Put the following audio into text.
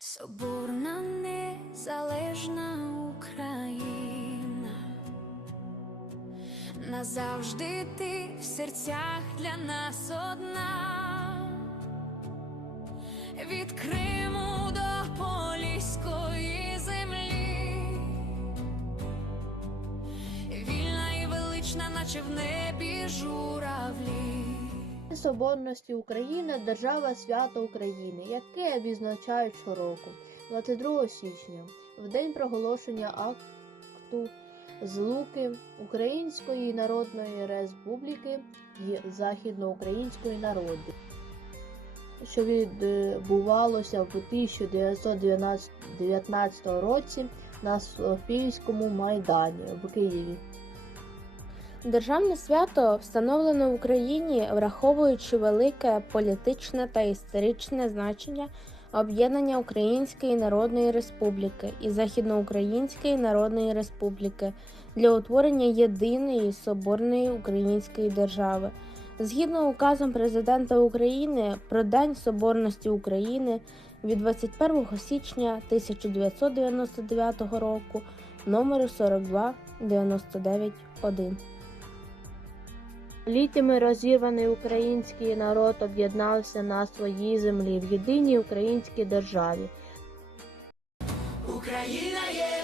Соборна незалежна Україна, назавжди ти в серцях для нас одна, від Криму до Поліської землі, вільна і велична, наче в небі журавлі. Соборності України держава свято України, яке відзначають щороку 22 січня, в день проголошення акту злуки Української Народної Республіки і Західноукраїнської народи, що відбувалося в 1919 році на Софійському майдані в Києві. Державне свято встановлено в Україні, враховуючи велике політичне та історичне значення об'єднання Української Народної Республіки і Західноукраїнської Народної Республіки для утворення єдиної соборної української держави. Згідно указом президента України про День Соборності України від 21 січня 1999 року номеру 42 99 1. Літіми розірваний український народ об'єднався на своїй землі в єдиній українській державі. Україна є